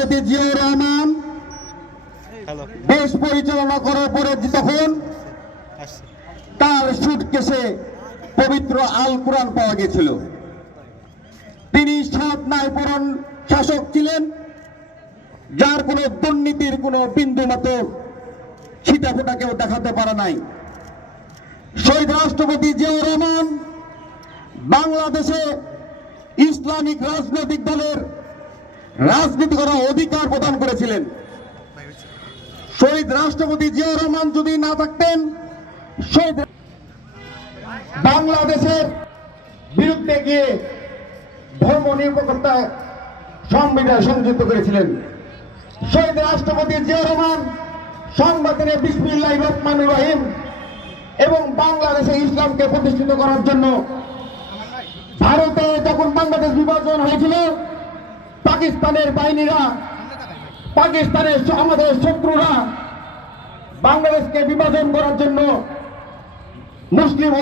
রাষ্ট্রপতি জিয়াউর রহমান দেশ পরিচালনা করার পরে তখন তার সুটকেসে পবিত্র আল কোরআন পাওয়া গেছিল। তিনি সৎ ন্যায়পরায়ণ শাসক ছিলেন, যার কোনো দুর্নীতির কোনো বিন্দু মতো ছিটাফোঁটা কেউ দেখাতে পারে নাই। শহীদ রাষ্ট্রপতি জিয়াউর রহমান বাংলাদেশে ইসলামিক রাজনৈতিক দলের রাজনীতি করার অধিকার প্রদান করেছিলেন। শহীদ রাষ্ট্রপতি জিয়াউর রহমান যদি না থাকতেন, শহীদ বাংলাদেশের বিরুদ্ধে গিয়ে ধর্ম নিরপেক্ষতা সংবিধান সংযুক্ত করেছিলেন। শহীদ রাষ্ট্রপতি জিয়াউর রহমান সংবিধানে বিসমিল্লাহির রহমানির রহিম এবং বাংলাদেশে ইসলামকে প্রতিষ্ঠিত করার জন্য ভারতে যখন বাংলাদেশ বিভাজন হয়েছিল, পাকিস্তানের বাহিনীরা, পাকিস্তানের আমাদের শত্রুরা বাংলাদেশকে বিভাজন করার জন্য মুসলিম